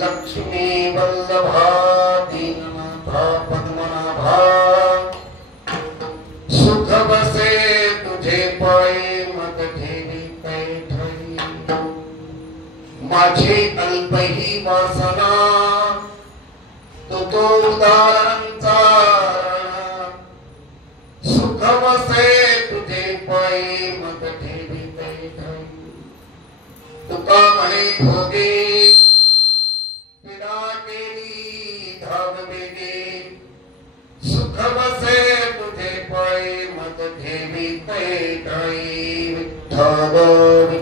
लक्ष्मी वल्लभा दीननाथा पद्मनाभा सुख बसे तुझे पाये मत ठेवी पैठणी माझी अल्प ही वासना तो उदारांचा सुख बसे तुझे पाये मत ठेवी पैठणी तुका म्हणे भोगे सुख बसे तुझे पाये मत ठेवी पैठणी विठ्ठल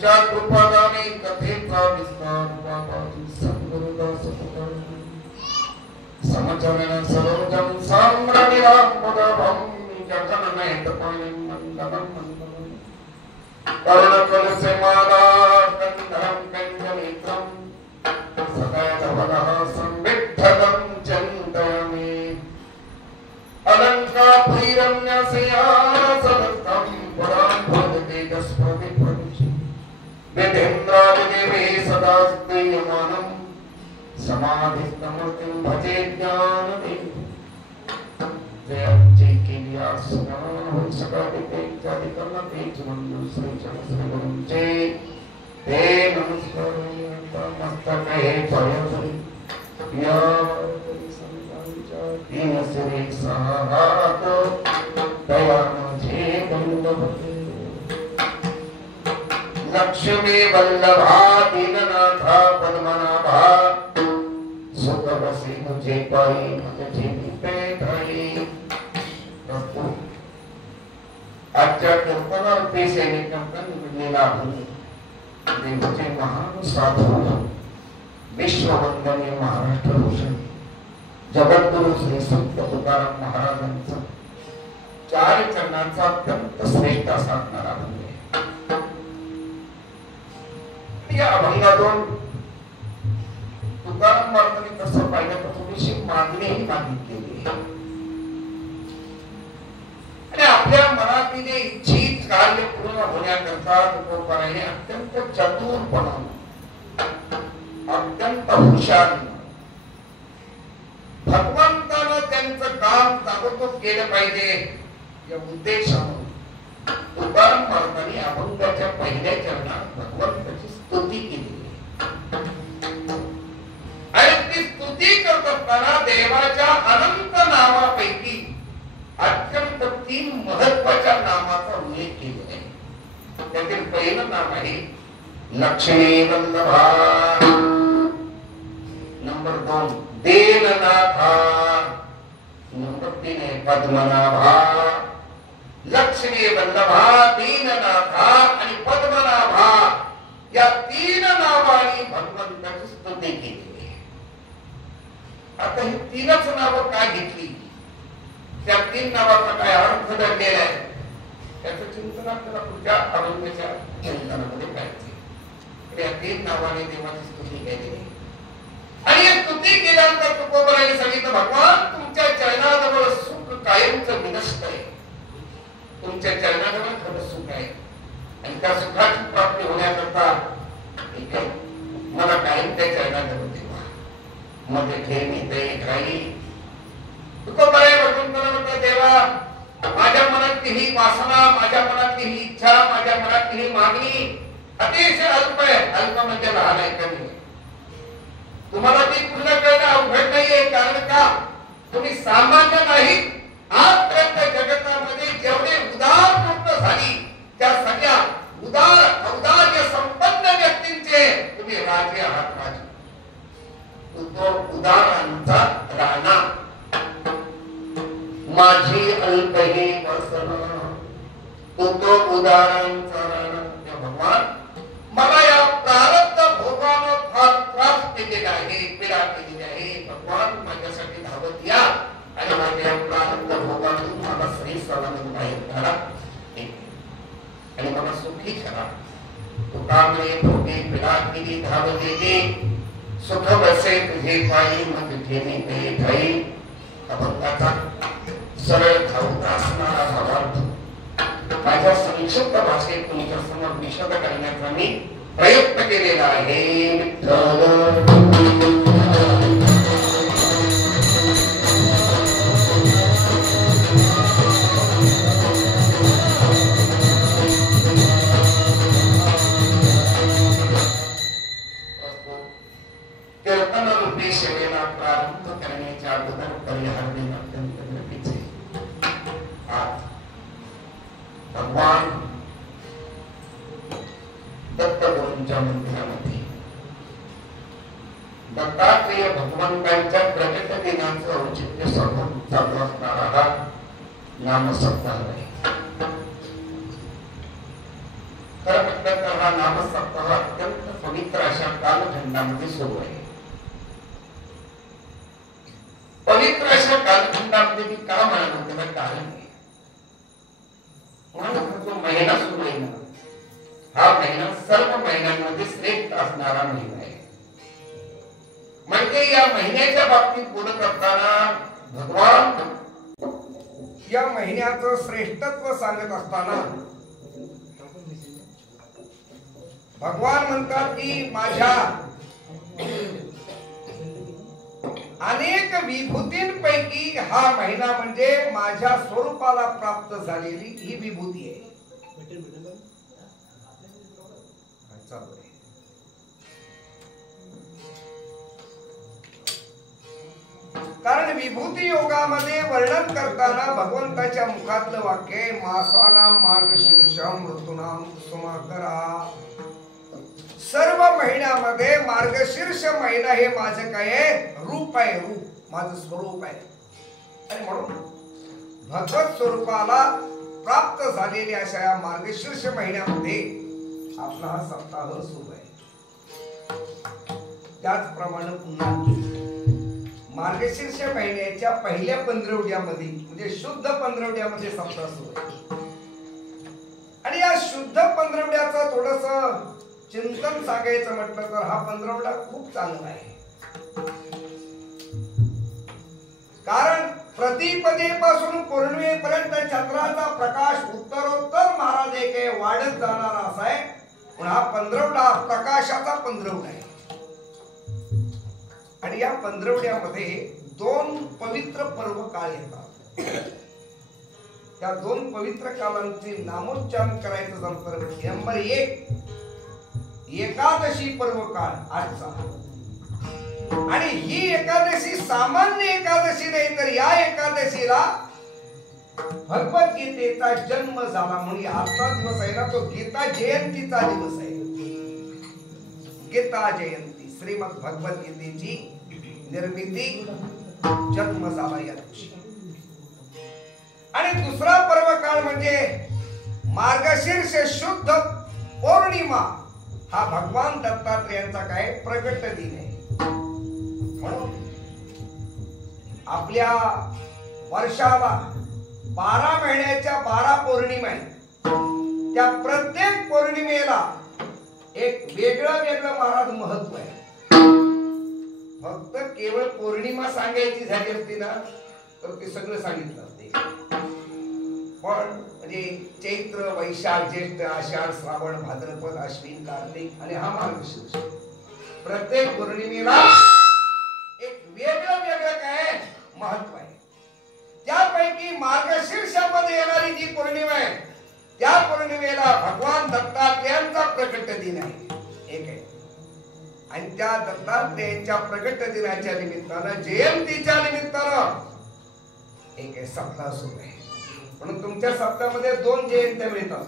त्यांच्या कृपादाने कथेचा विस्तार बाबाजी सद्गुरुदास समचरण सरोजम साम्राज्यम जगन्नाथपणे मंगलम मंगलम कर्णकलसे माला कंधरम कंजनेत्रम सदा धवलः संविद्धं चिन्तयामि अलङ्कापुरीरम्यसिंहासनस्थं पुरां भूततेजस्प्रतिप्रविशि विधेन्द्रादिदेवे सदा स्तूयमानं समाधिस्तमूर्तिं भजे ज्ञानदेवं जयं जय केलियासनं सकादिते जातिकर्णते चमनं श्रीचरणं जय ते नमस्कार मस्तके पयसि या इन श्री सहात दयामुझे बंदवते लक्ष्मी वल्लभा दीननाथा पद्मनाभा सुखवसी मुझे पाई मुझे पे धाई आजच्या कीर्तनार्थी सैनिकांना निवडलेला आहे देवाचे महान साधू विश्ववंदनीय महाराष्ट्र भूषण जगद्गुरु श्री संत तुकाराम महाराजांचा चार चरणांचा अत्यंत श्रेष्ठ साधणारा अभंग आहे. या अभंगातून तुकाराम महाराजांनी तसं पाहिलं तर थोडीशी मागणीही मागितलेली आहे आणि आपल्या मनातील इच्छित कार्य पूर्ण होण्याकरता तुकोबाराने अत्यंत चतुरपणाने अत्यंत हुशारीने भगवंतानं त्यांचं काम ताबडतोब केलं पाहिजे या उद्देशाने तुकाराम महाराजांनी अभंगाच्या पहिल्या चरणात भगवंताची स्तुती केली आणि ती स्तुती करत असताना देवाच्या अनंत नावापैकी अत्यंत 3 महत्वाच्या नामाचा उल्लेख केलेला आहे. त्यातील पहिलं नाव आहे लक्ष्मी वल्लभा, नंबर 2 देवनाथा, नंबर 3 है पद्मनाभा. लक्ष्मी वल्लभा, दीननाथा आणि पद्मनाभा या 3 नावांनी भगवंताची स्तुती केली. आता ही 3च नावं का घेतली, त्या 3 नावाचा काय अर्थ दडलेला आहे त्याचं चिंतन आपल्याला पुढच्या अभंगाच्या चिंतनामध्ये करायचे. या 3 नावाने देवाची स्तुती केली आणि या स्तुती केल्यानंतर तुकोबाराने सांगितलं भगवान तुमच्या चरणाजवळ सुख कायमचं विनष्ट आहे. तुमच्या चरणाजवळ खरं सुख आहे आणि त्या सुखाची प्राप्ती होण्याकरता मला कायम त्या चरणाजवळ ठेवा. मध्ये ठेवी ते काही तुकोबाराने भगवंताला म्हटलं देवा माझ्या मनातली ही वासना, माझ्या मनातली ही इच्छा, माझ्या मनातली ही मागणी अतिशय अल्प आहे. अल्प म्हणजे लहान आहे, कमी. तुम्हाला ती पूर्ण करणं अवघड नाहीये. कारण का तुम्ही सामान्य नाही. आजपर्यंत जगतामध्ये जेवढे उदार लोक झाली त्या सगळ्या उदार औदार्य संपन्न व्यक्तींचे तुम्ही राजे आहात. राजे तो उदारांचा राणा. माझी अल्प ही वासना तो उदारांचा राणा. भगवान मला या प्रारब्ध भोगानं फार त्रास दिलेला आहे, पीडा केलेली आहे. भगवान माझ्यासाठी धावत या आणि माझ्या प्रारब्ध भोगातून मला सही सलामत बाहेर काढा आणि मला सुखी करा. तुकामने भोगे पीडा केली धाव देते सुख बसे तुझे पायी मग घेणे ते ठाई. अभंगाचा सरळ धावता असणारा भावार्थ माझ्या संक्षिप्त भाषेत तुमच्या समोर विशद करण्याचा मी प्रयत्न केलेला आहे. कीर्तनरूपी सेवेला प्रारंभ करण्याच्या अगोदर परिहार देणं अत्यंत गरजेचे आहे. भगवान दत्तगुरूंच्या मंदिरामध्ये दत्तात्रेय भगवंतांच्या प्रकट दिनाचं औचित्य साधून चालू असणारा हा नामसप्ताह आहे. तर म्हटलं तर हा नामसप्ताह अत्यंत पवित्र अशा कालखंडामध्ये सुरू आहे. पवित्र अशा कालखंडामध्ये मी का म्हणालो त्याला कारण आहे. म्हणून जो महिना सुरू आहे ना, हा महिना सर्व महिन्यांमध्ये श्रेष्ठ असणारा महिना आहे. म्हणजे या महिन्याच्या बाबतीत बोलत असताना भगवान या महिन्याचं श्रेष्ठत्व सांगत असताना भगवान म्हणतात की माझ्या अनेक विभूतींपैकी हा महिना म्हणजे माझ्या स्वरूपाला प्राप्त झालेली ही विभूती आहे. कारण विभूती योगामध्ये वर्णन करताना भगवंताच्या मुखातलं वाक्य आहे, मासानाम मार्गशीर्षम ऋतूनाम कुसुमाकरा. सर्व महिन्यामध्ये मार्गशीर्ष महिना हे माझं काय आहे, रूप आहे, रूप माझं स्वरूप आहे. आणि म्हणून भगवत स्वरूपाला प्राप्त झालेली अशा या मार्गशीर्ष महिन्यामध्ये आपला हा सप्ताह सुरू आहे. त्याचप्रमाणे पुन्हा मार्गशीर्ष महिन्याच्या पहिल्या पंधरवड्यामध्ये म्हणजे शुद्ध पंधरवड्यामध्ये सप्ताह सुरू आहे. आणि या शुद्ध पंधरवड्याचं थोडस चिंतन सांगायचं म्हटलं तर हा पंधरवडा खूप चांगला आहे. कारण प्रतिपदेपासून पौर्णिमेपर्यंत चंद्राचा प्रकाश उत्तरोत्तर महाराज एक वाढत जाणारा असा आहे. पण हा पंधरवडा प्रकाशाचा पंधरवडा आहे. आणि या पंधरवड्यामध्ये दोन पवित्र पर्व काळ येतात. त्या दोन पवित्र कालांचे नामोच्चारण करायचं झालं तर नंबर 1 एकादशी पर्व काळ आजचा. आणि ही एकादशी सामान्य एकादशी नाही, तर या एकादशीला भगवद्गीतेचा जन्म झाला म्हणून आजचा दिवस आहे ना, तो गीता जयंतीचा दिवस आहे. गीता जयंती श्रीमद भगवद्गीतेची निर्मिती जन्म झाला या दिवशी. आणि दुसरा पर्व काळ म्हणजे मार्गशीर्ष शुद्ध पौर्णिमा हा भगवान दत्तात्रेयांचा काय प्रगट दिन आहे. म्हणून आपल्या वर्षाला 12 महिन्याच्या 12 पौर्णिमा आहेत. त्या प्रत्येक पौर्णिमेला एक वेगळं वेगळं महाराज महत्व आहे. फक्त केवळ पौर्णिमा सांगायची झाली असती ना तर ते सगळं सांगितलं असते. पण म्हणजे चैत्र वैशाख ज्येष्ठ आषाढ श्रावण भाद्रपद अश्विन कार्तिक आणि हा मार्गशीर्ष प्रत्येक पौर्णिमेला एक वेगळं वेगळं काय महत्व आहे. त्यापैकी मार्गशीर्षामध्ये येणारी जी पौर्णिमा आहे त्या पौर्णिमेला भगवान दत्तात्रेयांचा प्रकट दिन आहे एक आहे. आणि त्या दत्तात्रेयांच्या प्रकट दिनाच्या निमित्तानं जयंतीच्या निमित्तानं एक सप्ताह सुरू आहे. म्हणून तुमच्या सप्ताहामध्ये 2 जयंत्या मिळतात.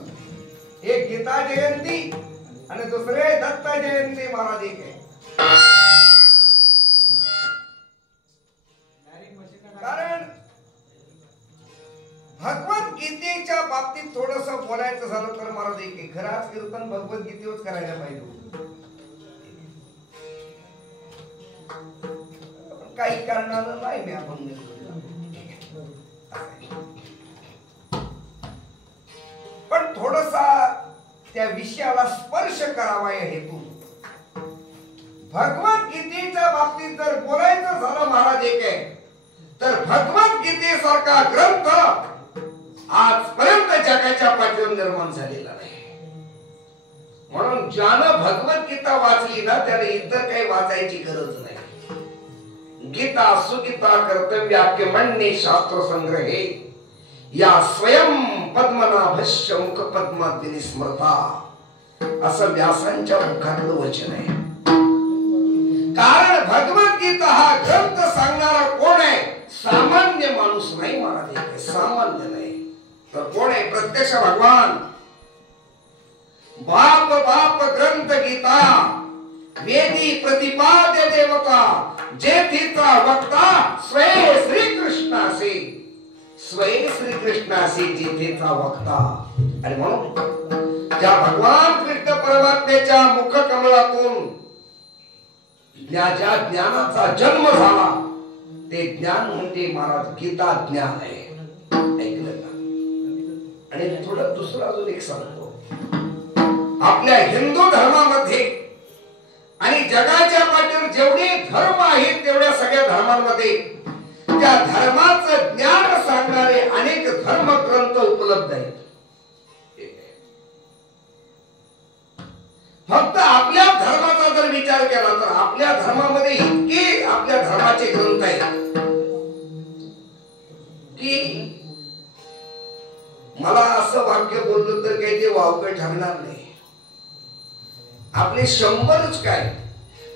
एक गीता जयंती आणि दुसरे दत्त जयंती महाराज एक आहे. कारण भगवद्गीतेच्या बाबतीत थोडस बोलायचं झालं तर महाराज एक आहे. खरं कीर्तन भगवद्गीतेवरच करायला पाहिजे. काही कारणानं नाही मी आपण पण थोडसा त्या विषयाला स्पर्श करावा या हेतू भगवद्गीतेच्या बाबतीत जर बोलायचं झालं महाराज एक आहे तर भगवद्गीतेसारखा ग्रंथ आजपर्यंत जगाच्या पाठीवर निर्माण झालेला नाही. म्हणून ज्यानं भगवद्गीता वाचली ना त्याला इतर काही वाचायची गरज नाही. गीता सुगीता कर्तव्याक्य म्हणणे शास्त्र संग्रहे या स्वयं पद्मनाभस्य मुख पद्मात विस्मृता असं व्यासांच्या मुखातलं वचन आहे. कारण भगवद्गीता हा ग्रंथ सांगणारा कोण आहे? सामान्य माणूस नाही महाराज. सामान्य नाही तर कोण आहे? प्रत्यक्ष भगवान. बाप बाप ग्रंथ गीता वेदी प्रतिपाद्य देवता जेथीचा वक्ता स्वयं श्रीकृष्णासी. स्वयं श्रीकृष्णासी जेथीचा वक्ता. आणि म्हणून ज्या भगवान कृष्ण परमात्म्याच्या मुख कमळातून ज्या ज्ञानाचा जन्म झाला ते ज्ञान म्हणजे महाराज गीता ज्ञान आहे. ऐकलं का? आणि थोडं दुसरं अजून एक सांगतो. आपल्या हिंदू धर्मामध्ये आणि जगाच्या पाठीवर जेवढे धर्म आहेत तेवढ्या सगळ्या धर्मांमध्ये त्या धर्माचं ज्ञान सांगणारे अनेक धर्मग्रंथ उपलब्ध आहेत. फक्त आपल्या धर्माचा जर विचार केला तर आपल्या धर्मामध्ये इतके आपल्या धर्माचे ग्रंथ आहेत की मला असं वाक्य बोललं तर काही ते वावगं ठरणार नाही. आपले 100च काय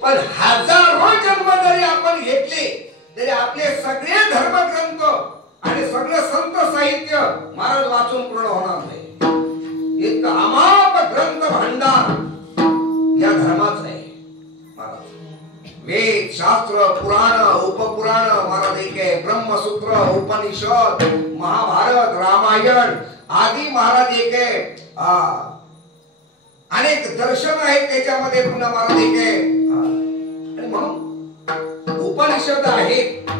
पण हजारो जन्म जरी आपण घेतले तरी आपले सगळे धर्मग्रंथ आणि सगळं संत साहित्य महाराज वाचून पूर्ण होणार नाही. इतकं अमाप ग्रंथ भांडार या धर्माच आहे महाराज. वेद शास्त्र पुराण उपपुराण महाराज एक आहे. ब्रह्मसूत्र उपनिषद महाभारत रामायण आदी महाराज एक आहे. अनेक दर्शन आहेत त्याच्यामध्ये पुन्हा महाराज एक आहे. आणि म्हणून उपनिषद आहेत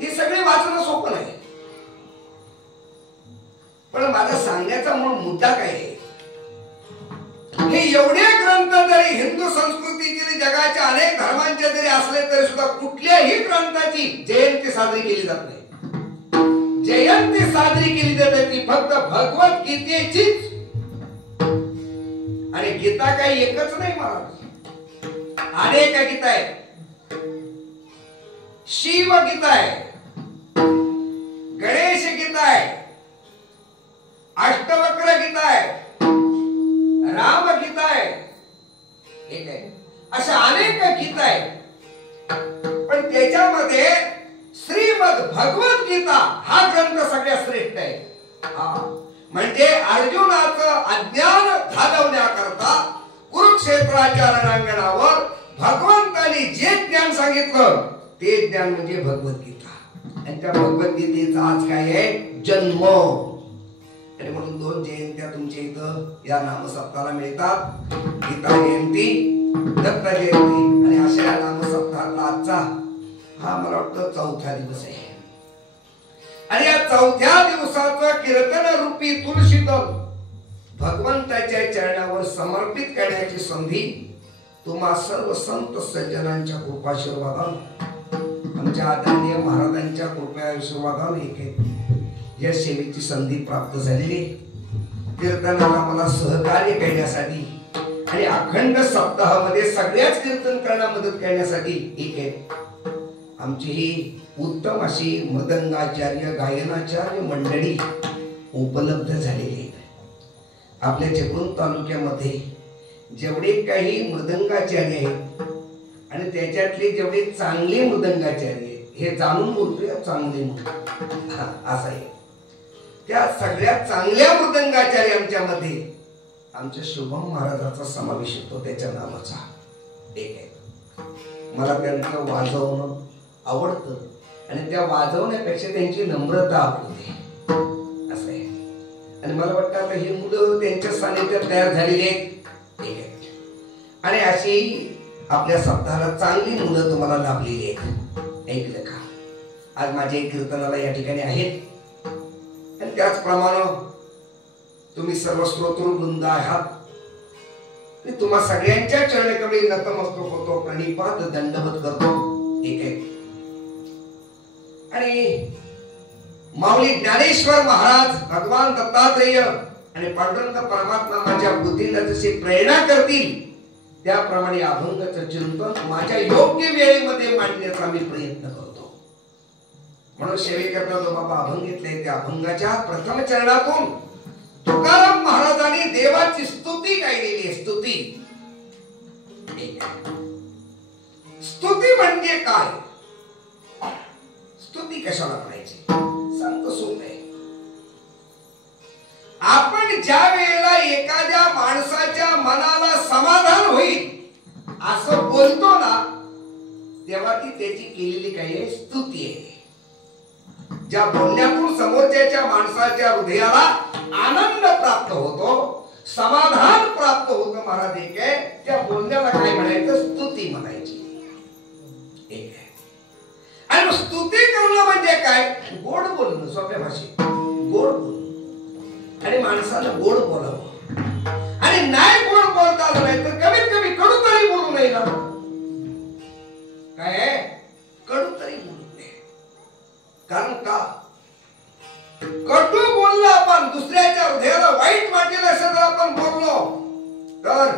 हे सगळे वाचणं सोपं नाही. पण माझा सांगण्याचा मूळ मुद्दा काय आहे, हे एवढे ग्रंथ जरी हिंदू संस्कृतीतील जगाच्या अनेक धर्मांचे जरी असले तरी सुद्धा कुठल्याही ग्रंथाची जयंती साजरी केली जात नाही. जयंती साजरी केली जाते ती फक्त भगवद्गीतेचीच. आणि गीता काही एकच नाही महाराज, अनेक गीता आहे. शिव गीता आहे, गणेश गीता आहे, अष्टवक्र गीता आहे, राम गीता आहे, एक आहे. अशा अनेक गीता आहेत. पण त्याच्यामध्ये श्रीमद भगवत गीता हा ग्रंथ सगळ्यात श्रेष्ठ आहे. म्हणजे अर्जुनाचं अज्ञान घालवण्याकरता कुरुक्षेत्राच्या रणांगणावर भगवंतानी जे ज्ञान सांगितलं ते ज्ञान म्हणजे भगवद्गीता. आणि त्या भगवद्गीतेचा आज काय आहे, जन्म. आणि म्हणून 2 जयंत्या तुमच्या इथं या नामसप्ताहाला मिळतात. गीता जयंती, दत्त जयंती. आणि अशा या नामसप्ताहातला आजचा हा मला वाटतं 4था दिवस आहे. आणि या 4थ्या दिवसाचं कीर्तन रूपी तुळशीदल भगवंताच्या चरणावर समर्पित करण्याची संधी तुम्हा सर्व संत सज्जनांच्या कृपाशीर्वादाने आमच्या आदरणीय महाराजांच्या कृपाशीर्वादाने एक या सेवेची संधी प्राप्त झालेली. कीर्तनाला मला सहकार्य करण्यासाठी आणि अखंड सप्ताहामध्ये सगळ्याच कीर्तन करण्यास मदत करण्यासाठी एक आहे आमची ही उत्तम अशी मृदंगाचार्य गायनाचार्य मंडळी उपलब्ध झालेली आहेत. आपल्या चिपळूण तालुक्यामध्ये जेवढे काही मृदंगाचार्य आहेत आणि त्याच्यातले जेवढे चांगले मृदंगाचार्य हे जाणून बोलतोय चांगले असं आहे. त्या सगळ्यात चांगल्या मृदंगाचार्यांच्या मध्ये आमच्या शुभम महाराजाचा समावेश होतो. त्याच्या नावाचा एक आहे. मला त्यांचं वाजवणं आवडतं आणि त्या वाजवण्यापेक्षा त्यांची नम्रता आवडते असं आहे. आणि मला वाटतं आता ही मुलं त्यांच्या सानिध्यात तयार झालेली आहेत. ठीक आहे. आणि अशी आपल्या सप्ताहाला चांगली मुलं तुम्हाला लाभलेली आहेत. ऐकलं का? आज माझे कीर्तनाला या ठिकाणी आहेत. आणि त्याचप्रमाणे तुम्ही सर्व श्रोतृवृंद आहात. मी तुम्हा सगळ्यांच्या चरणकमळी नतमस्तक होतो, प्रणिपात दंडवत करतो. ठीक आहे. आणि माऊली ज्ञानेश्वर महाराज, भगवान दत्तात्रेय आणि पांडुरंग परमात्मा माझ्या बुद्धीला जशी प्रेरणा करतील त्याप्रमाणे अभंगाचं चिंतन माझ्या योग्य वेळेमध्ये मांडण्याचा मी प्रयत्न करतो. म्हणून सेवेकरता जो बाबा अभंग घेतले त्या अभंगाच्या प्रथम चरणातून तुकाराम महाराजांनी देवाची स्तुती गायलेली. स्तुती स्तुती म्हणजे काय, स्तुती कशाला करायची सांगतो. सोप आहे. आपण ज्या वेळेला एखाद्या माणसाच्या मनाला समाधान होईल असं बोलतो ना तेव्हा ती त्याची केलेली काही स्तुती आहे. ज्या बोलण्यातून समोरच्या माणसाच्या हृदयाला आनंद प्राप्त होतो, समाधान प्राप्त होतं महाराज. एक आहे त्या बोलण्याला काय म्हणायचं, स्तुती म्हणायची. एक आहे. आणि स्तुती करणं म्हणजे काय, गोड बोलणं, सोप्या भाषेत गोड बोलणं. आणि माणसानं गोड बोलावं. आणि नाही गोड बोलता आलं नाही तर कमीत कमी कडू तरी बोलू नये ना. काय कडू तरी बोलू नये. कारण का, कटू बोललं आपण, दुसऱ्याच्या हृदयाला वाईट वाटेल असं जर आपण बोललो तर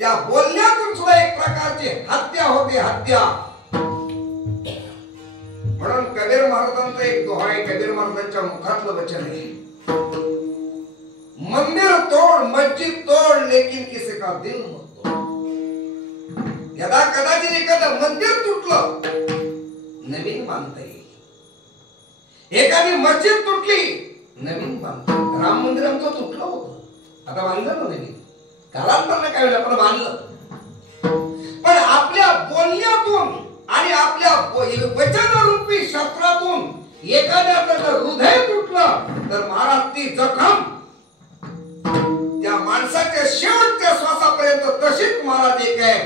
त्या बोलण्यातून सुद्धा एक प्रकारची हत्या होते, हत्या. म्हणून कबीर महाराजांचा एक दोहा आहे, कबीर महाराजांच्या मुखातलं वचन आहे, मंदिर तोड मस्जिद तोड लेकिन किसी का दिल मत तोड. यदा कदाचित एखादं मंदिर तुटलं नवीन बांधता येईल, एखादी मस्जिद तुटली नवीन बांधता येईल. राम मंदिर आमचं तुटलं होतं, आता बांधलं ना नवीन, कालांतराने काय होईल आपण बांधलं. पण आपल्या बोलण्यातून आणि आपल्या वचनरूपी शस्त्रातून एखाद्याचं जर हृदय तुटलं तर महाराज ती जखम त्या माणसाच्या शेवटच्या श्वासापर्यंत तशीच महाराज एक आहे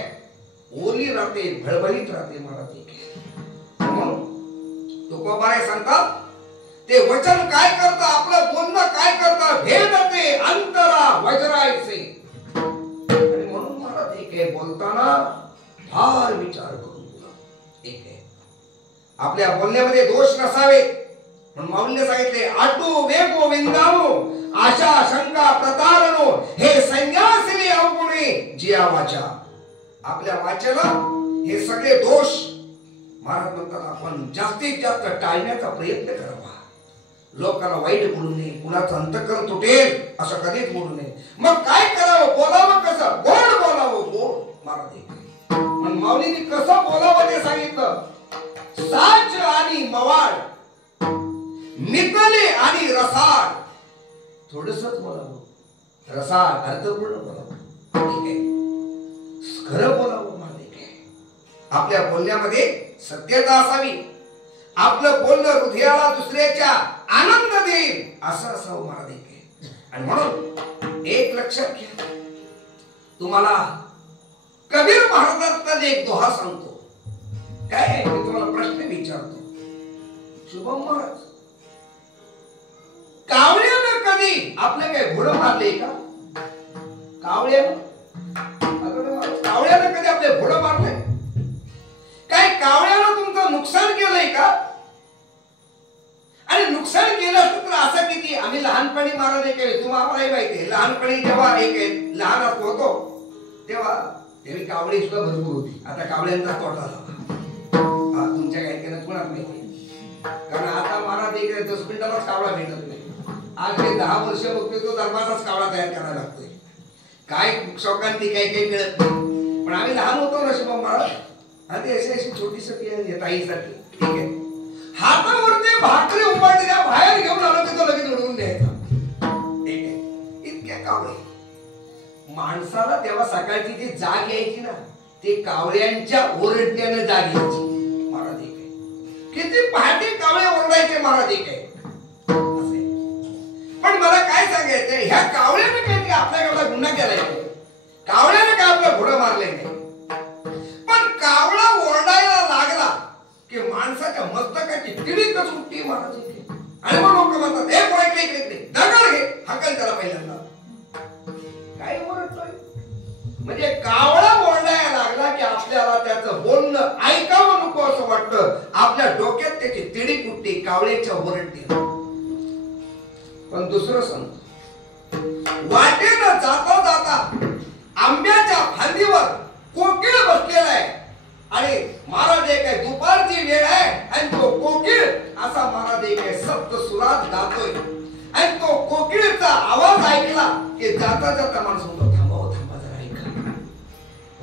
ओली राहते, भळभळीत राहते महाराज एक आहे. म्हणून तुकोबाराय सांगतात ते वचन काय करतं, आपलं बोलणं काय करतं, भेदते अंतरा वज्रायचे. आणि म्हणून महाराज एक आहे बोलताना फार विचार करून बोला. एक आहे आपल्या बोलण्यामध्ये दोष नसावे. म्हणून माऊलीने सांगितले आटू वेगो विंदानो आशा शंका प्रतारणो हे संन्यासिनी अवगुणे जिया वाचा. आपल्या वाचेला हे सगळे दोष महाराज म्हणतात आपण जास्तीत जास्त टाळण्याचा प्रयत्न करावा. लोकांना वाईट बोलू नये, कुणाचं अंतःकरण तुटेल असं कधीच बोलू नये. मग काय करावं, बोलावं कसं, गोड बोलावं, गोड महाराज. म्हणून माऊलीने कसं बोलावं ते सांगितलं, साच आणि मवाड, मितले आणि रसाळ. थोडसच बोलावं, रसाळ अर्थपूर्ण बोलावं, ठीक आहे, खरं बोलावं महाराज. आपल्या बोलण्यामध्ये सत्यता असावी, आपलं बोलणं हृदयाला दुसऱ्याच्या आनंद देईल असं असावं महाराज. आणि म्हणून एक लक्षात घ्या, तुम्हाला कबीर महाराजांचा एक दोहा सांगतो. काय आहे मी तुम्हाला प्रश्न विचारतो. शुभम महाराज, कावळ्यानं कधी आपलं काय घोडं मारले का? कावळ्यानं कधी आपले घोडं मारले? काय कावळ्यानं तुमचं नुकसान केलंय का? आणि नुकसान केलं असतं तर असं किती. आम्ही लहानपणी महाराज एक तुम्हाला माहिती, लहानपणी जेव्हा एक लहान होतो तेव्हा कावळी सुद्धा भरपूर होती. आता कावळ्यांचा तोटा झाला. तुमच्या काही केलं कोणाला माहिती, कारण आता महाराज एक 10 मिनिटालाच कावळा भेटत नाही. आज ते 10 वर्ष बघतोय तो दरबाराच कावळा तयार करायला लागतोय. काय शौकांती काही काही कळत नाही. पण आम्ही लहान होतो ना शुभम महाराज, आणि अशी अशी छोटीशी ताईसाठी ठीक आहे, हातावरती भाकरी उंबाडलेल्या बाहेर घेऊन आलो की तो लगेच उडवून द्यायचा. ठीक आहे, इतक्या कावळे. माणसाला तेव्हा सकाळची जी जाग यायची ना, ते कावळ्यांच्या ओरडण्यानं जाग यायची महाराज. एक आहे किती पहाटे कावळे ओरडायचे महाराज. एक आहे पण मला काय सांगायचं, ह्या कावळ्यानं काहीतरी आपल्याकडला गुन्हा केलाय, कावळ्यानं काय आपलं घोडं मारले नाही. पण कावळा ओरडायला लागला की माणसाच्या मस्तकाची तिडीकच उठती महाराज. आणि मग लोक म्हणतात हे कोण इकडे इकडे दगड घे, हाकल त्याला पहिल्यांदा. काय ओरडतोय म्हणजे कावळा ओरडायला लागला की आपल्याला त्याचं बोलणं ऐकावं नको असं वाटतं. आपल्या डोक्यात त्याची तिडीक उठते कावळ्याच्या ओरडते. पण दुसरं सांगतो, वाटेनं जाता जाता आंब्याच्या फांदीवर कोकिळ बसलेला आहे आणि महाराज एक आहे दुपारची वेळ आहे आणि तो कोकिळ असा महाराज एक आहे सप्त सुरात गातोय. आणि तो कोकिळचा आवाज ऐकला की जाता जाता माणूस म्हणतो थांबा थांबा जरा ऐका.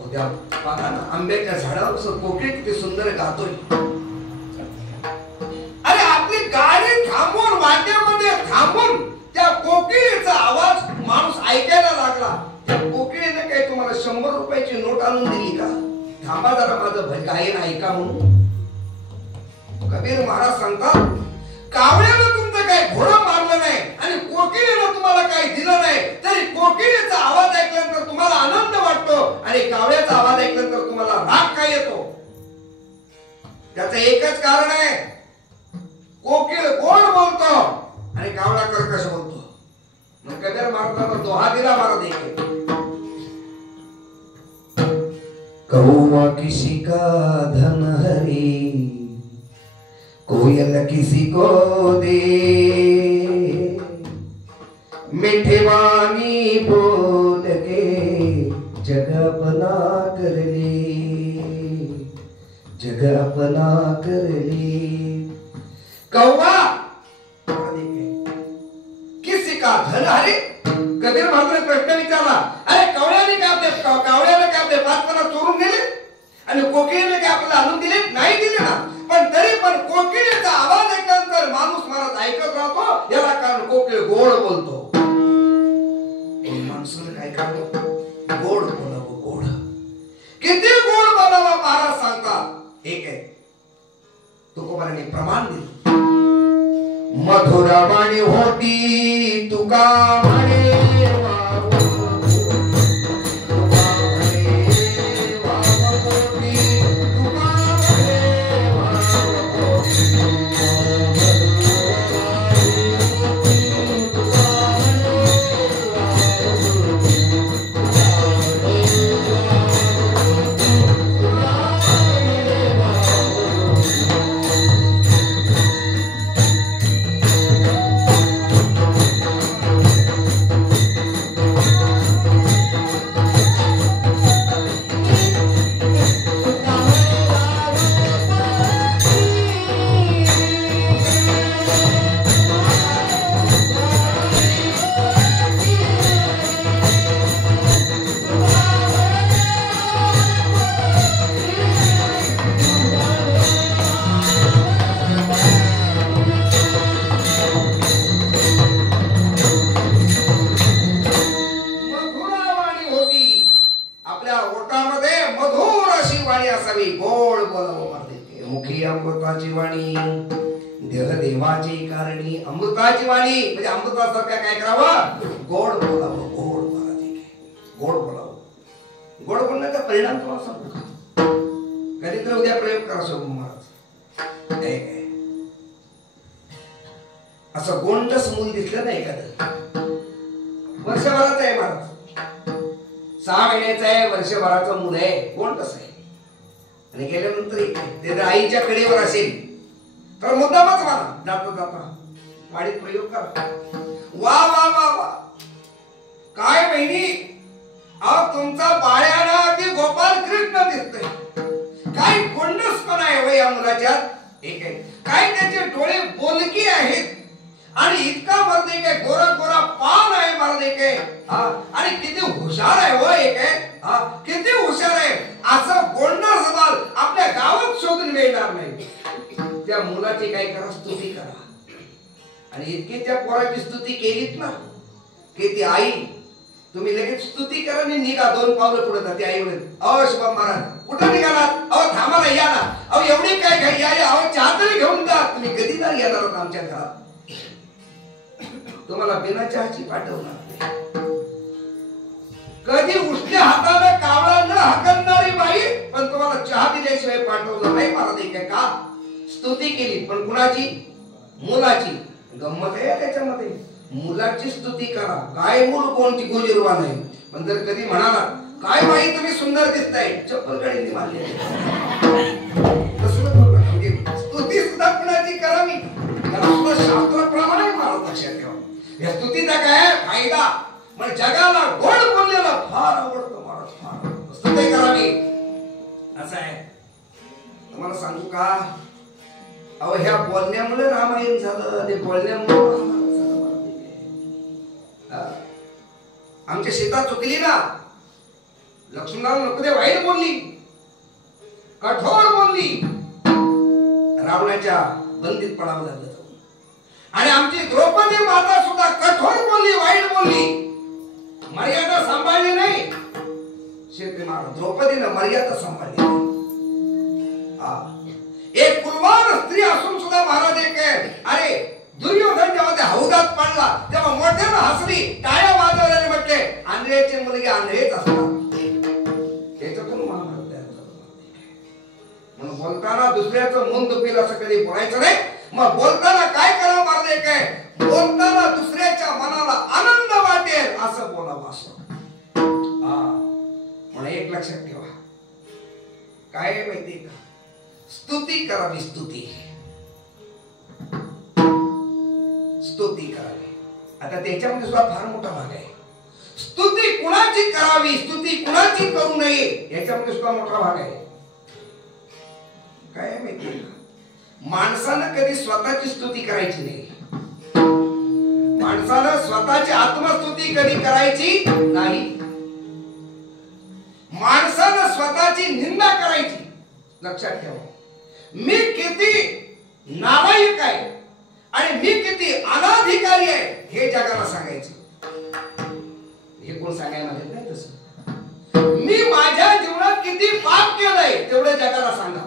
उद्या बघा ना आंब्याच्या झाडावर कोकिळ किती सुंदर गातोय. अरे आपली गाडी थांबून वाटेमध्ये थांबून त्या कोकिळीचा आवाज माणूस ऐकायला लागला. त्या कोकिळीने काय तुम्हाला 100 रुपयाची नोट आणून दिली का? थांबा जरा माझं गायन ऐका म्हणून. कबीर महाराज सांगतात कावळ्यानं तुमचं काय घोडं मारलं नाही आणि आणि कोकिळेनं तुम्हाला काही दिलं नाही तरी कोकिळेचा आवाज ऐकल्यानंतर तुम्हाला आनंद वाटतो आणि कावळ्याचा आवाज ऐकल्यानंतर तुम्हाला राग काय येतो? त्याचं एकच कारण आहे, कोकिळ गोड बोलतो आणि कावळा कर्कश बोलतो. मग कदर महाराजांना दोहा दिला महाराज एक, कौवा किसी का धन हरी कोयल किसी को दे, मीठे वाणी बोल के जग अपना कर ले, जग अपना कर ले. कौवा किसी का धन हरी, कबीर महाराजांनी प्रश्न विचारला, अरे कावळ्याने काय आपले कावळ्याने काय आपले पाचपणा चोरून नेले आणि कोकिळेने काय आपल्याला आणून दिले? नाही दिले ना. पण तरी पण कोकिळेचा आवाज ऐकल्यानंतर माणूस महाराज ऐकत राहतो, याला कारण कोकिळ गोड बोलतो. माणसाला काय करतो? गोड बोलावं, गोड. किती गोड बोलावं महाराज सांगतात. एक आहे तुकोबारांनी प्रमाण दिलं, मधुरा वाणी होती तुका म्हणे अमृताची वाणी, देह देवाची कारणी. अमृताची वाणी म्हणजे अमृतासारखं काय करावं? गोड बोलावं, गोड बोलावं, गोड बोलावं. गोड बोलण्याचा परिणाम तुम्हाला सांगतो. कधी तर उद्या प्रयोग करा शोभू महाराज. असं गोंडस मूल दिसलं नाही एखादं, वर्षभराचं आहे महाराज, 6 महिन्याचं आहे, वर्षभराचं मूल आहे, गोंडस आहे. आणि गेल्यानंतर ते आईच्या कडेवर असेल तर मुद्दामच म्हणा, जाता जाता वाडीत प्रयोग करा, वा वा वा वा काय बहिणी, अहो तुमचा बाळ्याला अगदी गोपाल कृष्ण दिसतोय, काय गोंडसपणा आहे वय या मुलाच्यात. एक आहे काय त्याचे डोळे बोलकी आहेत आणि इतका मर्दे काय गोरा गोरा पान आहे मर्दे काय, आणि किती हुशार आहे हो. एक आहे किती हुशार आहे, असं गोंडस बाल आपल्या गावात शोधून मिळणार नाही. त्या मुलाची काय करा, स्तुती करा. आणि इतकी त्या पोराची स्तुती केलीत ना की ती आई, तुम्ही लगेच स्तुती करा आणि निघा, 2 पावलं पुढे जा. ती आई म्हणेल, अहो शुभम महाराज कुठं निघालात? अहो थांबाला या ना, अहो एवढी काय घाई आहे, अहो चहा तरी घेऊन जा. तुम्ही कधी नाही येणार होता आमच्या घरात, तुम्हाला बिना चहाची पाठवणार. कधी उष्ण्या हाताने कावळा न हाकलणारी बाई पण तुम्हाला चहा दिल्याशिवाय पाठवलं नाही महाराज. काय का स्तुती केली, पण कुणाची? मुलाची. गंमत आहे त्याच्यामध्ये, मुलाची स्तुती करा. काय मूल कोणती गोजीरवा नाही, पण जर कधी म्हणाला काय बाई तुम्ही सुंदर दिसताय, चप्पल काढली मारली, स्तुती सुद्धा कुणाची करावी, शास्त्राप्रमाणे महाराज लक्षात ठेवा. या स्तुतीचा काय फायदा, म्हणजे जगाला गोड बोललेलं फार आवडतं महाराज, फार स्तुती करावी असं आहे. तुम्हाला सांगू का, अहो ह्या बोलण्यामुळे रामायण झालं आणि बोलण्यामुळे आमची सीता चुकली ना, लक्ष्मणाला नको दे वाईट बोलली, कठोर बोलली, रावणाच्या बंदीत पडावं लागलं. आणि आमची द्रौपदी माता सुद्धा कठोर बोलली, वाईट बोलली, मर्यादा सांभाळली नाही. शेवटी द्रौपदीनं मर्यादा सांभाळली. एक कुलवान स्त्री असून सुद्धा महाराज एक अरे दुर्योधन जेव्हा त्या हौदात पडला तेव्हा मोठ्यानं हसली, टाळ्या वाजवल्याने म्हटले आंधळ्याचे मुलगे आंधळेच असतात. त्याच्यातून महाभारत तयार झालं. म्हणून बोलताना दुसऱ्याचं मन दुखेल असं कधी बोलायचं नाही. मग बोलताना काय करावं मारले काय, बोलताना दुसऱ्याच्या मनाला आनंद वाटेल असं बोलावं. असं म्हणून एक लक्षात ठेवा, काय माहिती का, स्तुती करावी. स्तुती करावी. आता त्याच्यामध्ये सुद्धा फार मोठा भाग आहे. स्तुती कुणाची करावी, स्तुती कुणाची करू नये, याच्यामध्ये सुद्धा मोठा भाग आहे. काय माहिती का, माणसानं कधी स्वतःची स्तुती करायची नाही. माणसानं स्वतःची आत्मस्तुती कधी करायची नाही. माणसानं स्वतःची निंदा करायची. लक्षात ठेवा, मी किती नालायक आहे आणि मी किती अनाधिकारी आहे हे जगाला सांगायचं. हे कोण सांगायला लागत नाही तसं. मी माझ्या जीवनात किती पाप केलंय तेवढं जगाला सांगा,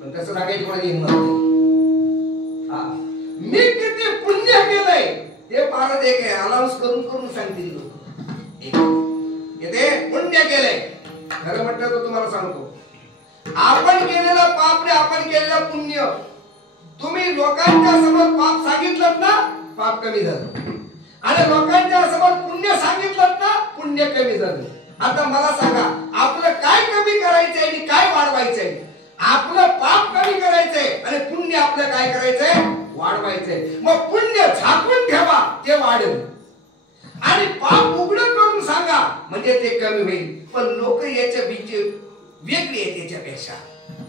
पण तसं सांगायची कोणाची हिंमत नाही. मी किती पुण्य केलंय ते भारत एक आहे, अनाउन्स करून करून सांगतील लोक. येते पुण्य केलंय, खरं म्हटलं तर तुम्हाला सांगतो, आपण केलेलं पाप ने आपण केलेलं पुण्य, तुम्ही लोकांच्या समोर पाप सांगितलं ना पाप कमी झालं, आणि लोकांच्या समोर पुण्य सांगितलं ना पुण्य कमी झालं. आता मला सांगा, आपलं काय कमी करायचंय आणि काय वाढवायचंय? आपलं पाप कमी करायचंय आणि पुण्य आपलं काय करायचंय, वाढवायचंय. मग पुण्य झाकून ठेवा, ते वाढेल, आणि पाप उघडं करून सांगा म्हणजे ते कमी होईल. पण लोक याच्या बीच वेगळी आहे. त्याच्यापेक्षा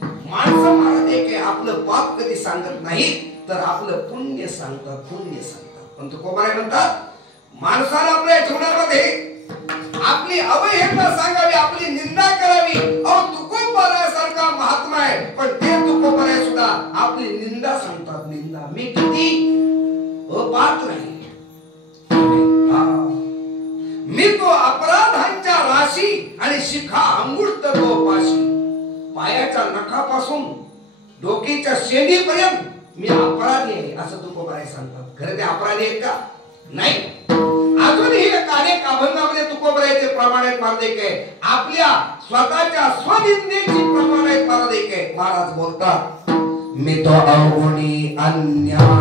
माणसं महाराज एक आपलं पाप कधी सांगत नाही, तर आपलं पुण्य सांगतात, पुण्य सांगतात. पण तुकोबाराय म्हणतात, माणसाला आपल्या जीवनामध्ये आपली अवहेलना सांगावी, आपली निंदा करावी. तुकोबारायासारखा महात्मा आहे, पण ते तुकोबाराय सुद्धा आपली निंदा सांगतात. निंदा मी किती अपात्र आहे, मी तो अपराधांच्या राशी आणि शिखा अंगुष्ठ तो पाशी. पायाच्या नखापासून डोकीच्या शेंडीपर्यंत मी अपराधी आहे असं तुकोबाराय सांगतात. खरं ते अपराधी आहेत का? नाही. अजूनही अनेक अभंगामध्ये तुकोबारायचे प्रमाण मार्दिक आहे. आपल्या स्वतःच्या स्वनिंदेची प्रमाण मार्दिक आहे. महाराज बोलतात, मी तो अवगुणी अन्यायी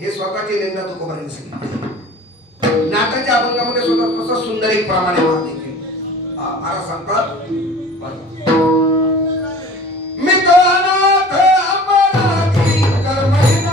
हे स्वतःची निंदा तुकोबारायांनी सांगितली. नाटाच्या अभंगामध्ये सुद्धा तसं सुंदर एक प्रमाणे महाराज सांगतात, मी तो अनाथ अपराधी कर्महीन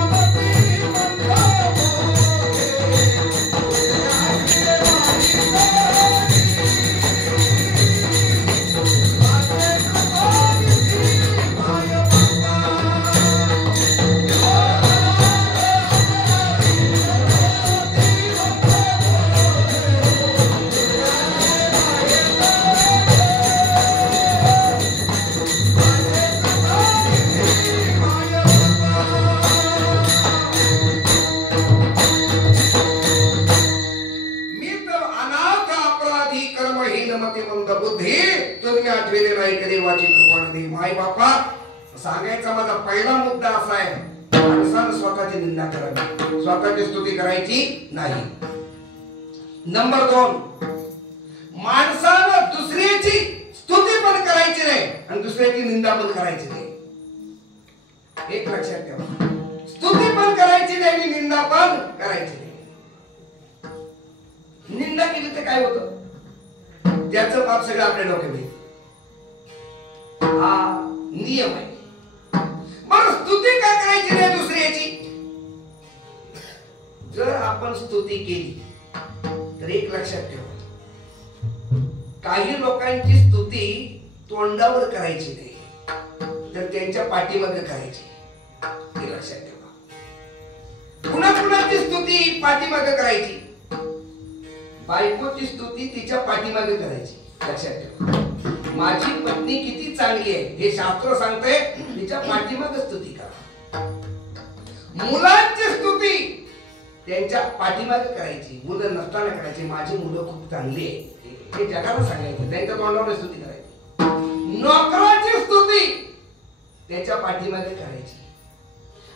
माई बापा. सांगायचा माझा पहिला मुद्दा असा आहे, माणसानं स्वतःची निंदा करावी, स्वतःची स्तुती करायची नाही. नंबर 2, माणसानं दुसऱ्याची स्तुती पण करायची नाही आणि दुसऱ्याची निंदा पण करायची नाही. एक लक्षात ठेवा, स्तुती पण करायची नाही आणि निंदा पण करायची नाही. निंदा केली तर काय होतं, त्याचं पाप सगळं आपल्या डोक्यात येईल. हा नियम आहे. बरं, स्तुती का करायची नाही दुसऱ्याची? जर आपण स्तुती केली तर एक लक्षात ठेवा, काही लोकांची स्तुती तोंडावर करायची नाही, तर त्यांच्या पाठीमागे करायची, हे लक्षात ठेवा. कुणाकुणाची स्तुती पाठीमागे करायची, बायकोची स्तुती तिच्या पाठीमागे करायची. लक्षात ठेवा, माझी पत्नी किती चांगली आहे हे शास्त्र सांगते, तिच्या पाठीमागे स्तुती करा. मुलांची स्तुती त्यांच्या पाठीमागे करायची, मुलं नसताना करायची. माझी मुलं खूप चांगली आहे हे जगाला सांगायचं, त्यांच्या तोंडावर स्तुती करायची. नोकराची स्तुती त्याच्या पाठीमागे करायची,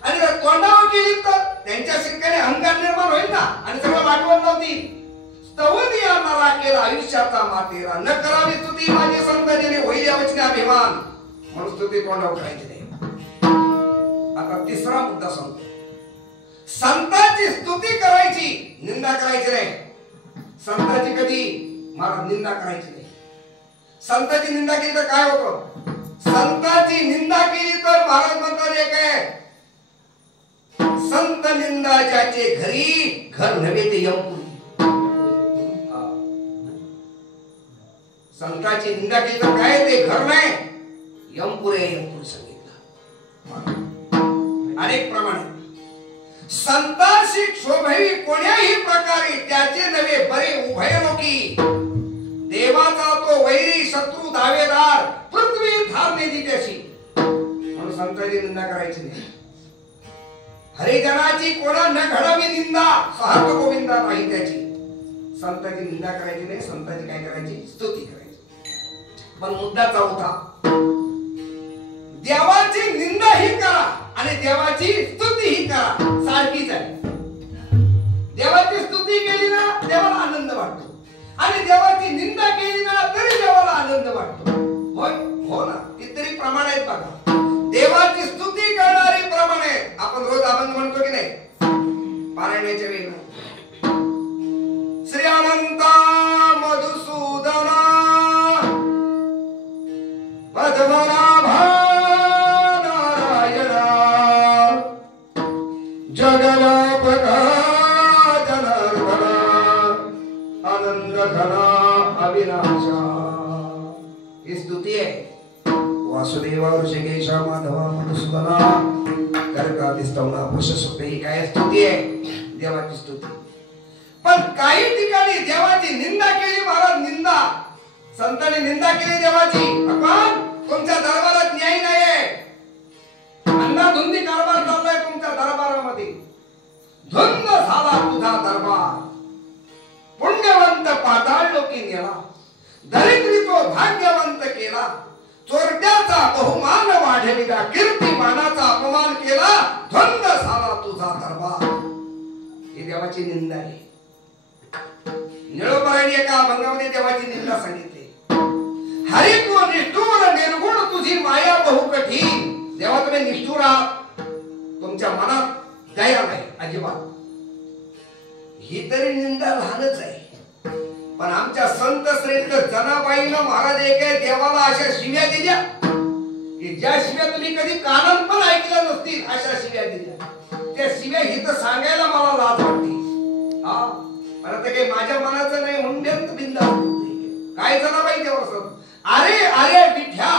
आणि जर तोंडावर केली तर त्यांच्या शिकाने अहंकार निर्माण होईल ना, आणि सगळं वाटवून लावतील. स्तवनी नरा केला आयुष्याचा मातेरा, न करावी स्तुती माझी संतजने, होईल यावचने अभिमान, म्हणून स्तुती तोंडावर करायची नाही. आता तिसरा मुद्दा सांगतो, संतांची स्तुती करायची, निंदा करायची नाही. संतांची कधी महाराज निंदा करायची नाही. संतांची निंदा केली तर काय होतं, संतांची निंदा केली तर महाराज म्हणतात एक आहे, संत निंदा ज्याचे घरी, घर नव्हे ते यमपुरी. संतांची निंदा केली तर काय, ते घर नाही यमपुरे, यमपुरी सांगितलं अनेक प्रमाणे. संतांशी शोभवी कोण्याही प्रकारे त्याचे नवे बरे उभयलोकी, देवाचा तो वैरी शत्रू दावेदार, पृथ्वी धारणे दित्याशी, म्हणून संतांची निंदा करायची नाही. हरिजनाची कोणा न घडावी निंदा, सहर्थ गोविंदा नाही त्याची. संतांची निंदा करायची नाही, संतांची काय करायची, स्तुती करायची. पण मुद्दा चौथा, देवाची निंदा ही करा आणि देवाची स्तुती ही करा, सारखीच आहे. देवाची स्तुती केली ना देवाला आनंद वाटतो, आणि देवाची निंदा केली ना तरी देवाला आनंद वाटतो. होय, हो ना, कितीतरी प्रमाण आहेत बघा. देवाची स्तुती करणारी प्रमाण आहेत. आपण रोज अभंग म्हणतो की नाही पारायणाच्या वेळेला, श्री अनंता मधुसूदना पद्मनाभा नारायणा, जगन्नाथका जनार्दना, आनंद घना अविनाशा. ही स्तुती आहे. वासुदेवा ऋषिकेशा माधवा मधुसूदना कर्कादिस्तवना पुष्पसुप्ते, ही काय स्तुती आहे, देवाची स्तुती. पण काही ठिकाणी देवाची निंदा केली महाराज, निंदा संतांनी निंदा केली देवाची. भगवान तुमच्या दरबारात न्याय नाहीये, अंधाधुंदी कारभार चाललाय तुमच्या दरबारामध्ये, धुंद झाला तुझा दरबार. पुण्यवंत पाताळ लोकी नेला, दरिद्री तो भाग्यवंत केला, चोरट्याचा बहुमान वाढविला, कीर्तिमानाचा अपमान केला, धुंद झाला तुझा दरबार. ही देवाची निंदा आहे. निळोपरायणी एका अभंगामध्ये देवाची निंदा सांगितली. हरित्व निष्ठुर निर्गुण तुझी माया बहुकठी. देवा तुम्ही निष्ठुर आहात, तुमच्या मनात दया नाही अजिबात. ही तरी निंदा लहानच आहे. पण आमच्या संत श्रेष्ठ जनाबाईनं महाराज एक देवाला अशा शिव्या दिल्या की ज्या शिव्या तुम्ही कधी कानात पण ऐकल्या नसतील, अशा शिव्या दिल्या. त्या शिव्या ही तर सांगायला मला लाज वाटते. हा, पण आता काही माझ्या मनाचं नाही म्हणून व्यंत बिंदा काय जनाबाई देवा, अरे अरे विठ्या,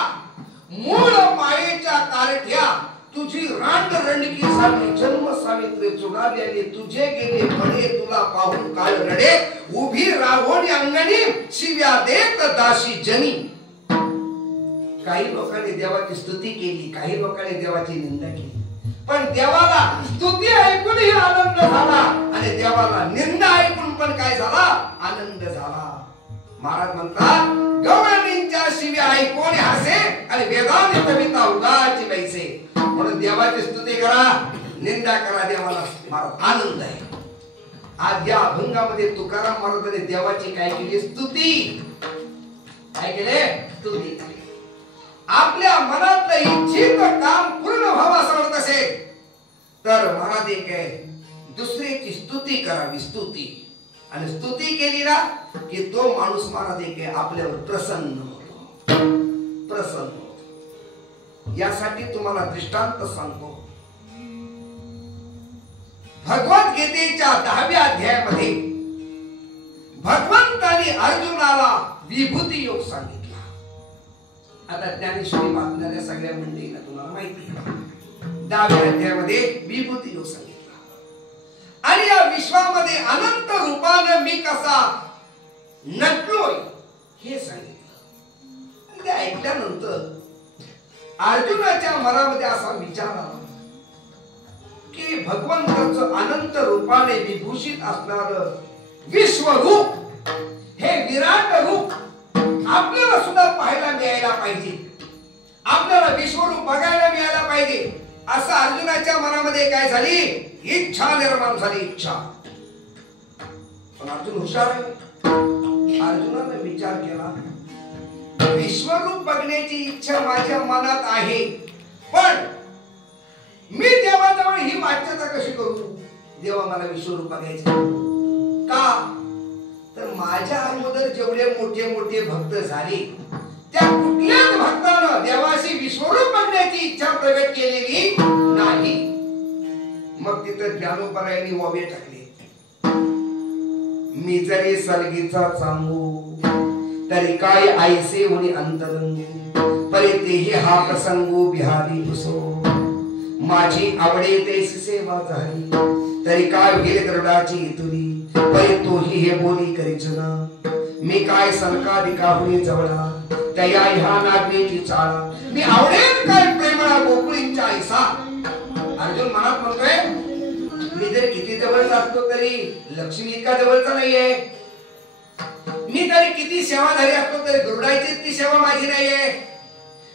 मूळ मायेच्या कारठ्या, तुझी रांड रणकी सामी, जन्म सावित्री चुडाल्याने तुझे गेले बडे, तुला पाहून काळ रडे, उभी राहोणी अंगणी, शिव्या देत दासी जनी. काही लोकांनी देवाची स्तुती केली, काही लोकांनी देवाची निंदा केली. पण देवाला स्तुती ऐकूनही आनंद झाला, आणि देवाला निंदा ऐकून पण काय झाला, आनंद झाला. महाराज म्हणतात, गवळणींच्या शिव्या ऐकून हसे, आणि वेदांत कविता उगाची बैसे. म्हणून देवाची स्तुती करा, निंदा करा, देवाला महाराज आनंद आहे. आज या अभंगामध्ये तुकाराम महाराजांनी देवाची काय केली, स्तुती. काय केले, स्तुती केली. आपल्या मनातलं इच्छित काम पूर्ण व्हावं असं म्हणत असेल तर महाराज एक आहे, दुसऱ्याची स्तुती करावी, स्तुती. आणि स्तुती केली ना की तो माणूस महाराज एक आहे आपल्यावर प्रसन्न होतो, प्रसन्न होतो. यासाठी तुम्हाला दृष्टांत सांगतो. भगवद्गीतेच्या 10व्या अध्यायामध्ये भगवंताने अर्जुनाला विभूती योग सांगितला. आता ज्ञानेश्वरी वाचणाऱ्या सगळ्या मंडळींना तुम्हाला माहिती आहे, 10व्या अध्यायामध्ये विभूती योग सांगितला. आणि या विश्वामध्ये अनंत रूपानं मी कसा नटलोय हे सांगितलं. आणि ते ऐकल्यानंतर अर्जुनाच्या मनामध्ये असा विचार आला की भगवंताचं अनंत रूपाने विभूषित असणार विश्वरूप, हे विराट रूप आपल्याला सुद्धा पाहायला मिळायला पाहिजे, आपल्याला विश्वरूप बघायला मिळायला पाहिजे, असं अर्जुनाच्या मनामध्ये काय झाली, इच्छा निर्माण झाली. इच्छा. पण अर्जुन हुशार आहे. अर्जुनाने विचार केला, विश्वरूप बघण्याची इच्छा माझ्या मनात आहे, पण मी देवाजवळ ही वाच्यता कशी करू? देवा मला विश्वरूप बघायचे का? तर माझ्या अगोदर जेवढे मोठे मोठे भक्त झाले त्या कुठल्याच भक्तानं देवाशी विश्वरूप बघण्याची इच्छा प्रगट केलेली नाही. मग तिथं ज्ञानोबरायांनी वावे टाकले, मी जरी सलगीचा चांगू तरी काय आईसे होणे अंतरंग, परे तेही हा प्रसंगो बिहारी पुसो, माझी आवडे तेस सेवा झाली, तरी काय होईल गरुडाची इतुरी, परे तोही हे बोली करीचना, मी काय सनकाधिका होणे जवळा, तया ह्या नागनेची चाळा, मी आवडेल काय प्रेमळा गोकुळींच्या ऐसा. अर्जुन मनात म्हणतोय, मी जर किती जवळ असतो तरी लक्ष्मी इतका जवळचा नाहीये, मी तरी किती सेवाधारी असतो तरी गरुडाची इतकी सेवा माझी नाहीये,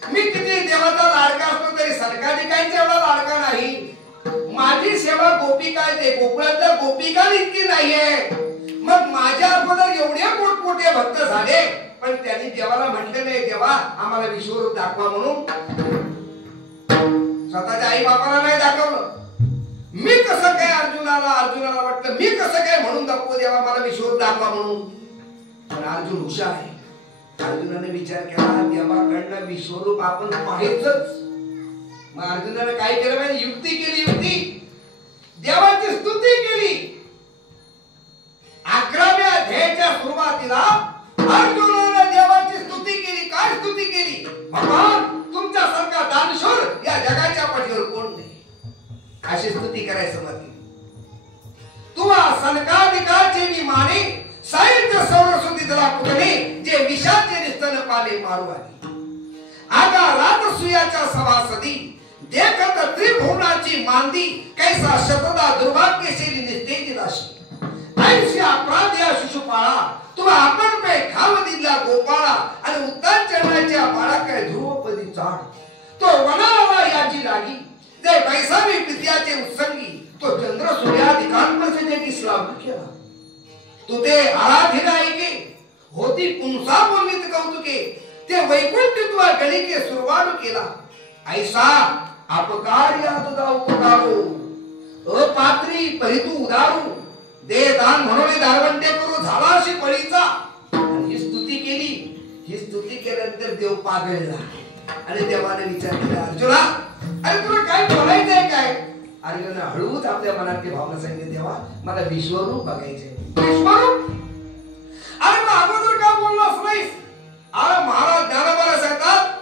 मी किती देवाचा लाडका असतो तरी सनकाधिकांच्या एवढा लाडका नाही, माझी सेवा गोपिका ते गोकुळातल्या गोपिका इतकी नाहीये. मग माझ्या अगोदर एवढे मोठमोठे भक्त झाले, पण त्यांनी देवाला म्हटलं नाही, देवा आम्हाला विश्वरूप दाखवा म्हणून. स्वतःच्या आई बापाला नाही दाखवलं. मी कसं काय अर्जुनाला वाटलं मी कसं काय म्हणून दाखवू देवा मला विश्वरूप दाखवा म्हणून. पण अर्जुन हुशार आहे. अर्जुनाने विचार केला, देवाकडनं विश्वरूप आपण पाहायचंच. मग अर्जुनाने काय केलं माहिती, युक्ती केली. युक्ती देवाची स्तुती केली. 11व्या अध्यायाच्या सुरुवातीला अर्जुनाने देवाची स्तुती केली. काय स्तुती केली? भगवान तुमच्यासारखा दानशूर या जगाच्या पाठीवर कोण नाही, अशी स्तुती करायला सुरुवात केली. तुवा सनकाधिकाचे मी माने, साहित्य सौरसुदी जला पुतणे, जे विषाचे निस्तन पाले मारू आली. आगा रात सुयाच्या सभासदी, देखत त्रिभुवनाची मांदी, कैसा शतदा दुर्भाग्यशीली निस्तेजी दाशी. ऐंशी अपराध या शिशुपाळा, तुला आपण काय खाव दिला गोपाळा, आणि उत्तान चरणाच्या बाळा काय ध्रुवपदी चाड. तो वनाला याची लागी, जे पैसावी विद्याचे उत्संगी, तो चंद्र सूर्याधिकांपर्यंत ज्यांनी श्लाघ केला. तू ते आराधीन ऐके, होती पुंसा बोलवीत कौतुके, ते वैकुंठ तुला गणिके सुरवाड केला. ऐसा अपकार या तुझा उपकारो, अपात्री परितू उदारू, दे दान म्हणून दारवंटे करू झाला अशी पळीचा. ही स्तुती केली. ही स्तुती केल्यानंतर देव पागळला आणि देवाने विचार केला, अर्जुना अरे तुला काय बोलायचंय काय? अर्जुन हळूच आपल्या मनातली भावना सांगितली, देवा मला विश्वरूप बघायचंय. विश्वरूप? अरे मग अगोदर का बोललास नाहीस? अरे महाराज ज्ञानोबा सांगतात,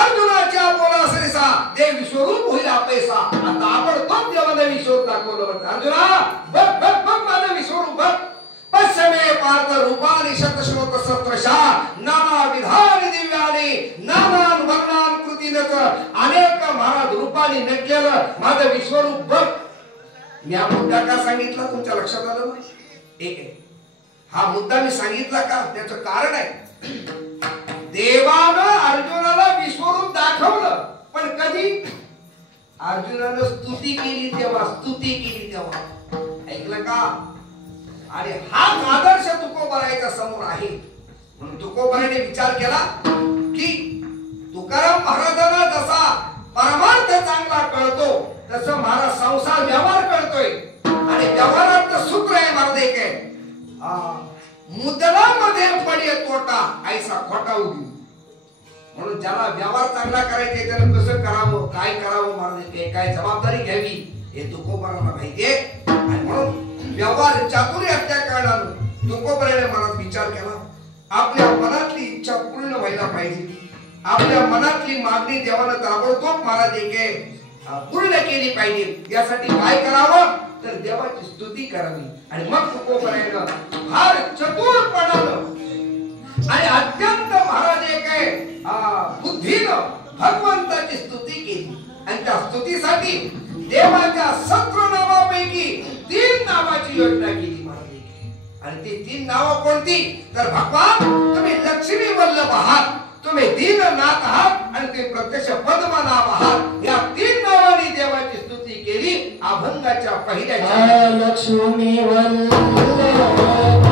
अर्जुनाच्या बोला सरिसा देव विश्वरूप होईल आपैसा. आता आपण तो देवाला विश्वरूप दाखवलं. अर्जुना बघ बघ बघ माझं विश्वरूप बघ. पश्चिमे पार्थ रूपानि शतश्लोक सहस्रशा, नाना विधानि दिव्यानि, नानान वर्णान कृतीनच, अनेक महाराज रूपाने नटलेलं माझं विश्वरूप बघ. मी हा मुद्दा का सांगितला तुमच्या लक्षात आलं ना? एक आहे, हा मुद्दा मी सांगितला का त्याचं कारण आहे. देवानं अर्जुनाला विश्वरूप दाखवलं, पण कधी? अर्जुनानं स्तुती केली तेव्हा. स्तुती केली तेव्हा. ऐकलं का? आणि हाच आदर्श तुकोबाराच्या समोर आहे. म्हणून तुकोबाराने विचार केला की तुकाराम महाराजांना जसा परमार्थ चांगला कळतो तसं महाराज संसार व्यवहार कळतोय. आणि व्यवहारात सूत्र आहे महाराज एक आहे, मुदलामध्ये पडे तोटा ऐसा खोटा उगी. म्हणून ज्याला व्यवहार चांगला करायचा त्याला कसं करावं, काय करावं महाराज, काय जबाबदारी घ्यावी हे तुकोबराला माहितीये. आणि म्हणून व्यवहार चातुर्य असल्या कारणानं तुकोबराने मनात विचार केला, आपल्या मनातली इच्छा पूर्ण व्हायला पाहिजे. आपल्या मनातली मागणी देवानं ताबडतोब महाराज एक पूर्ण केली पाहिजे. यासाठी काय करावं तर देवाची स्तुती करावी. आणि मग तुकोबरानं फार चतुरपणानं आणि अत्यंत महाराज एक बुद्धीनं भगवंताची स्तुती केली. आणि त्या स्तुतीसाठी देवाच्या 17 नावापैकी 3 नावाची योजना केली महाराज. आणि ती 3 नावं कोणती तर भगवान तुम्ही लक्ष्मी वल्लभ आहात, तुम्ही दीननाथ आहात आणि ते प्रत्यक्ष पद्मनाभ आहात. या 3 नावांनी देवाची स्तुती केली. अभंगाच्या पहिल्या लक्ष्मी वल्लभ